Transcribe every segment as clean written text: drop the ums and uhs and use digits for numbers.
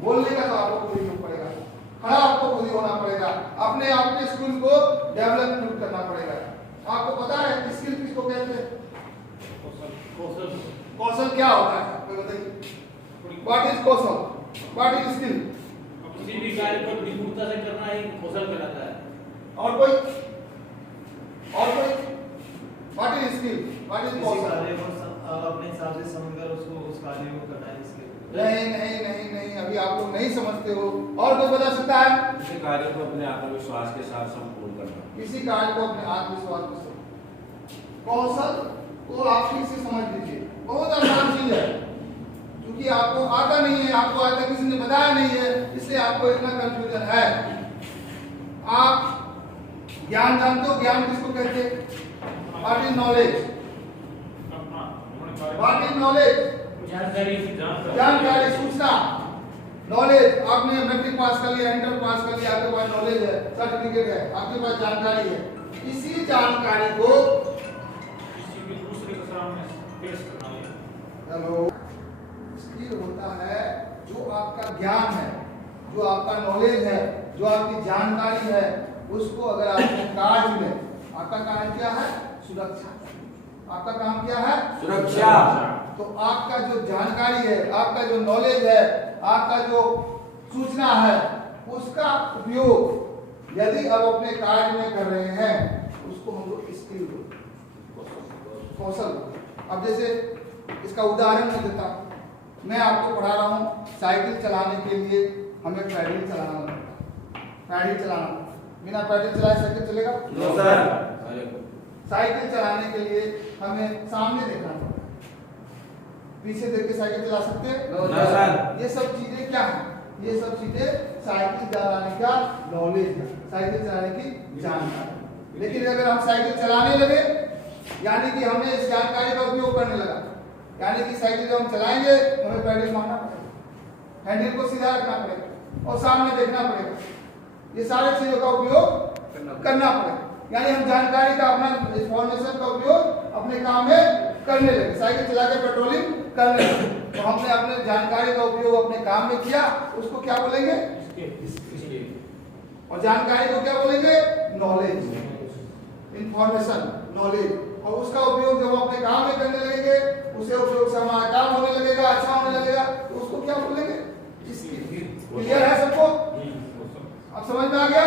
बोलने का तो आपको खुद ही पड़ेगा, खड़ा आपको खुद ही होना पड़ेगा, अपने आप के स्किल को डेवलपमेंट करना पड़ेगा। आपको पता है स्किल किसको कहते हैं? कौशल क्या होता है कोई बताइए? What is Kaushal, what is skill? किसी भी कार्य को निपुणता से करना ही कौशल कहलाता है। और कोई what is skill, what is कौशल? अपने हिसाब से समझकर उसको उस कार्य को करना है इसके। नहीं, अभी आप लोग नहीं समझते हो। और कोई बता सकता है? किसी कार्य को अपने आत्मविश्वास के साथ संपूर्ण करना। किसी कार्य को अपने आत्मविश्वास के साथ। कौशल को आप ठीक से समझ लीजिए, बहुत आसान चीज है, क्योंकि आपको आता नहीं है, आपको आज तक किसी ने बताया नहीं है, इसलिए आपको इतना कंफ्यूजन है। आप ज्ञान जानते हो? ज्ञान किसको कहते हैं? What is knowledge? What is knowledge? जानकारी, सूचना। नॉलेज, आपने मैट्रिक पास कर लिया, इंटर पास कर लिया, आपके पास नॉलेज है, सर्टिफिकेट है, आपके पास जानकारी है। इसी जानकारी को किसी भी दूसरे के सामने पेश करना है। हेलो, स्किल होता है जो आपका ज्ञान है, जो आपका नॉलेज है, जो आपकी जानकारी है, उसको अगर आपके कार्य में, आपका काम क्या है? सुरक्षा। आपका काम क्या है? सुरक्षा। तो आपका जो जानकारी है, आपका जो नॉलेज है, आपका जो सूचना है, उसका उपयोग यदि आप अपने कार्य में कर रहे हैं, उसको हम लोग स्किल, कौशल। अब जैसे इसका उदाहरण मैं देता हूँ, मैं आपको पढ़ा रहा हूँ साइकिल चलाने के लिए हमें पैडल चलाना पड़ता है। पैडल चलाना, बिना पैडल चलाए साइकिल चलेगा? No sir. साइकिल चलाने के लिए हमें सामने देखना पड़ता है, पीछे देख के साइकिल चला सकते हैं? No sir. ये सब चीजें क्या है? ये सब चीजें साइकिल चलाने का नॉलेज है, साइकिल चलाने की जानकारी। लेकिन अगर हम साइकिल चलाने लगे, यानी कि हमने इस जानकारी का उपयोग करने लगा, यानी कि साइकिल जब हम चलाएंगे हमें पैडल मारना पड़ेगा, हैंडल को सीधा रखना पड़ेगा और सामने देखना पड़ेगा, ये सारी चीजों का उपयोग करना पड़ेगा। यानी हम जानकारी का, अपना इंफॉर्मेशन का उपयोग अपने काम में करने लगे, साइकिल चला के पेट्रोलिंग करने लगे, तो हमने अपने जानकारी का उपयोग अपने काम में किया, उसको क्या बोलेंगे? और जानकारी को क्या बोलेंगे? Knowledge, information, knowledge. और उसका उपयोग जब हम अपने काम में करने लगेंगे, उसे उपयोग से हमारा काम होने लगेगा, अच्छा होने लगेगा, तो उसको क्या बोलेंगे? क्लियर है सबको? अब समझ में आ गया?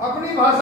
अपनी भाषा